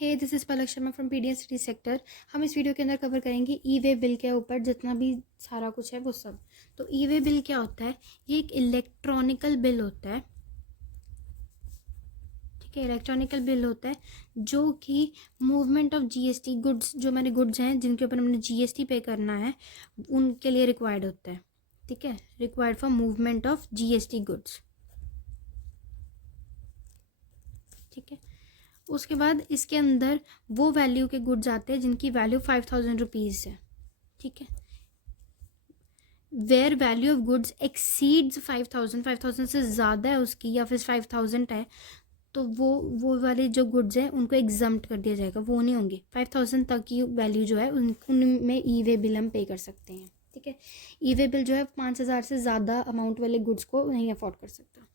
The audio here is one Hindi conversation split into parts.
Hey this is Palak Sharma from PDS city sector. हम इस वीडियो के अंदर कवर करेंगे ई वे बिल के ऊपर जितना भी सारा कुछ है वो सब। तो ई वे बिल क्या होता है? ये एक इलेक्ट्रॉनिकल बिल होता है, ठीक है। इलेक्ट्रॉनिकल बिल होता है जो कि मूवमेंट ऑफ जीएसटी गुड्स, जो हमारे गुड्स हैं जिनके ऊपर हमने जीएसटी पे करना है उनके लिए रिक्वायर्ड होता है, ठीक है। Required for movement of GST goods, ठीक है। उसके बाद इसके अंदर वो वैल्यू के गुड्स आते हैं जिनकी वैल्यू 5000 रुपीज़ है, ठीक है। Where value of goods exceeds 5000 से ज़्यादा है उसकी, या फिर 5000 है, तो वो वाले जो गुड्स हैं उनको एग्जम्प्ट कर दिया जाएगा, वो नहीं होंगे। 5000 तक की वैल्यू जो है उनमें ई वे बिल हम पे कर सकते हैं, ठीक है। ई वे बिल जो है 5000 से ज़्यादा अमाउंट वाले गुड्स को नहीं अफोर्ड कर सकता।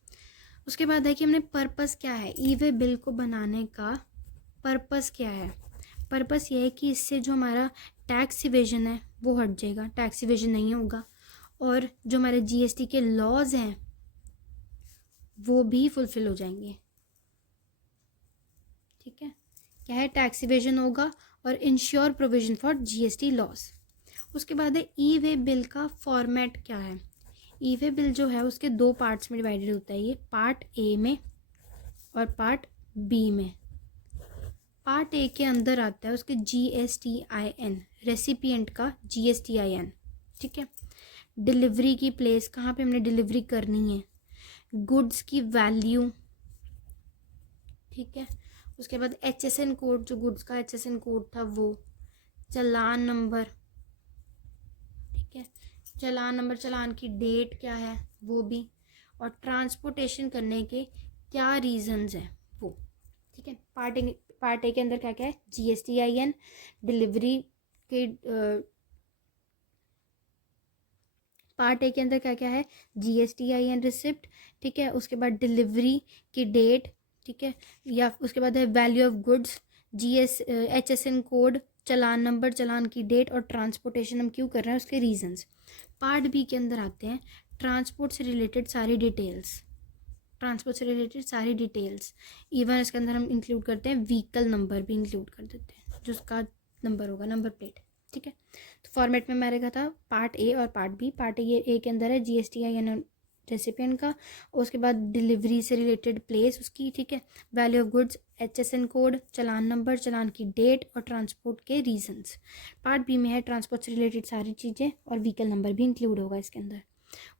उसके बाद है कि हमने पर्पस क्या है ई वे बिल को बनाने का। पर्पस क्या है? पर्पस ये है कि इससे जो हमारा टैक्स इवेजन है वो हट जाएगा, टैक्स इवेजन नहीं होगा, और जो हमारे जीएसटी के लॉज हैं वो भी फुलफिल हो जाएंगे, ठीक है। क्या है? टैक्स इवेजन होगा और ensure provision for GST loss. उसके बाद है ई वे बिल का फॉर्मेट क्या है। ई वे बिल जो है उसके दो पार्ट्स में डिवाइडेड होता है, ये पार्ट ए में और पार्ट बी में। पार्ट ए के अंदर आता है उसके GSTIN, रेसिपिएंट का GSTIN, ठीक है। डिलीवरी की प्लेस, कहाँ पे हमने डिलीवरी करनी है, गुड्स की वैल्यू, ठीक है। उसके बाद HSN कोड, जो गुड्स का HSN कोड था वो, चालान नंबर, ठीक है। चालान नंबर, चालान की डेट क्या है वो भी, और ट्रांसपोर्टेशन करने के क्या रीजंस हैं वो, ठीक है। पार्ट ए के अंदर क्या क्या है? GSTIN, डिलीवरी के पार्ट ए के अंदर क्या क्या है? GSTIN रिसिप्ट, ठीक है। उसके बाद डिलीवरी की डेट, ठीक है, या उसके बाद है value of goods, HSN code, चालान नंबर, चालान की डेट, और ट्रांसपोर्टेशन हम क्यों कर रहे हैं उसके रीजंस। पार्ट बी के अंदर आते हैं ट्रांसपोर्ट से रिलेटेड सारी डिटेल्स, ट्रांसपोर्ट से रिलेटेड सारी डिटेल्स। इवन इसके अंदर हम इंक्लूड करते हैं व्हीकल नंबर भी इंक्लूड कर देते हैं, जो उसका नंबर होगा, नंबर प्लेट, ठीक है। तो फॉर्मेट में मैं रखा था पार्ट ए और पार्ट बी। पार्ट ए के अंदर है GSTIN रेसिपिएंट का, उसके बाद डिलीवरी से रिलेटेड प्लेस उसकी, ठीक है, value of goods, HSN code, चालान नंबर, चालान की डेट, और ट्रांसपोर्ट के रीजंस। पार्ट बी में है ट्रांसपोर्ट से रिलेटेड सारी चीज़ें, और व्हीकल नंबर भी इंक्लूड होगा इसके अंदर।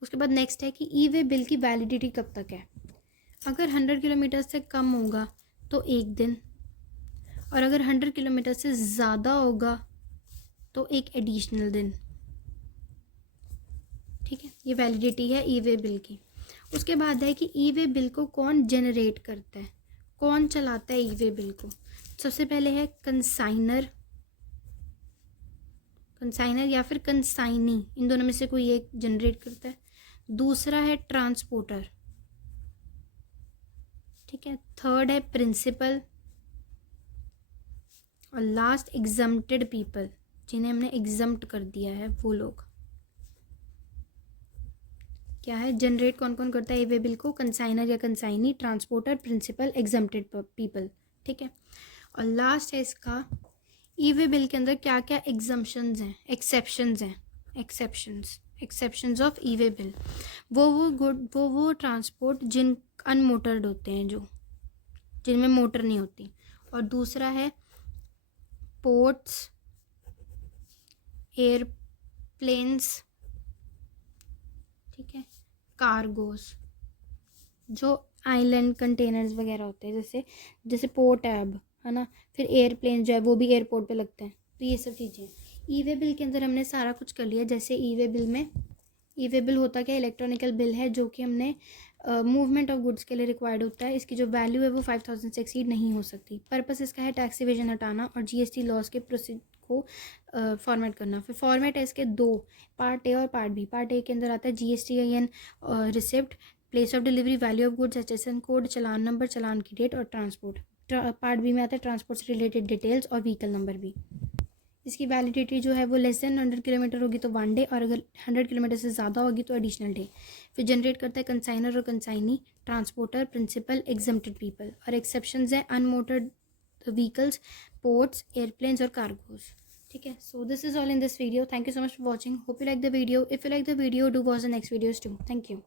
उसके बाद नेक्स्ट है कि ई वे बिल की वैलिडिटी कब तक है। अगर 100 किलोमीटर से कम होगा तो 1 दिन, और अगर 100 किलोमीटर से ज़्यादा होगा तो एक एडिशनल दिन, ठीक है। ये वैलिडिटी है ई वे बिल की। उसके बाद है कि ई वे बिल को कौन जनरेट करता है, कौन चलाता है ई वे बिल को। सबसे पहले है कंसाइनर, कंसाइनर या फिर कंसाइनी, इन दोनों में से कोई एक जनरेट करता है। दूसरा है ट्रांसपोर्टर, ठीक है। थर्ड है प्रिंसिपल, और लास्ट एग्जम्प्टेड पीपल, जिन्हें हमने एग्जम्प्ट कर दिया है वो लोग। क्या है? जनरेट कौन कौन करता है ई वे बिल को? कंसाइनर या consignee, transporter, principal, exempted people, ठीक है। और लास्ट है इसका, ई वे बिल के अंदर क्या क्या एग्जम्पशंस हैं, एक्सेप्शंस हैं, exceptions of E way bill. वो ट्रांसपोर्ट जिन अनमोटर्ड होते हैं, जो जिनमें मोटर नहीं होती। और दूसरा है पोर्ट्स, एयरप्लेन्स, ठीक है, कार्गोस, जो आइलैंड कंटेनर्स वगैरह होते हैं, जैसे जैसे पोर्ट है अब, है ना, फिर एयरप्लेन जो है वो भी एयरपोर्ट पे लगते हैं। तो ये सब चीज़ें ई वे बिल के अंदर हमने सारा कुछ कर लिया। जैसे ई वे बिल में, ई वे बिल होता क्या? इलेक्ट्रॉनिकल बिल है जो कि हमने मूवमेंट ऑफ गुड्स के लिए रिक्वायर्ड होता है। इसकी जो वैल्यू है वो 5000 से एक्सीड नहीं हो सकती। पर्पस इसका है टैक्स इवेजन हटाना और जीएसटी लॉस के प्रोसीड को फॉर्मेट करना। फिर फॉर्मेट है इसके दो, पार्ट ए और पार्ट बी। पार्ट ए के अंदर आता है GSTIN receipt, place of delivery, value of goods, HSN code, चालान नंबर, चालान की डेट, और ट्रांसपोर्ट। पार्ट बी में आता है ट्रांसपोर्ट से रिलेटेड डिटेल्स और व्हीकल नंबर भी। इसकी वैलिडिटी जो है वो लेस देन 100 किलोमीटर होगी तो 1 डे, और अगर 100 किलोमीटर से ज़्यादा होगी तो एडिशनल डे। फिर जनरेट करता है कंसाइनर और consignee, transporter, principal, exempted people. और एक्सेप्शंस है अनमोटर्ड व्हीकल्स, पोर्ट्स, एयरप्लेन्स और कार्गोज। ठीक है, so this is all in this video. Thank you so much for watching, hope you like the video. If you like the video, do watch the next videos too. Thank you.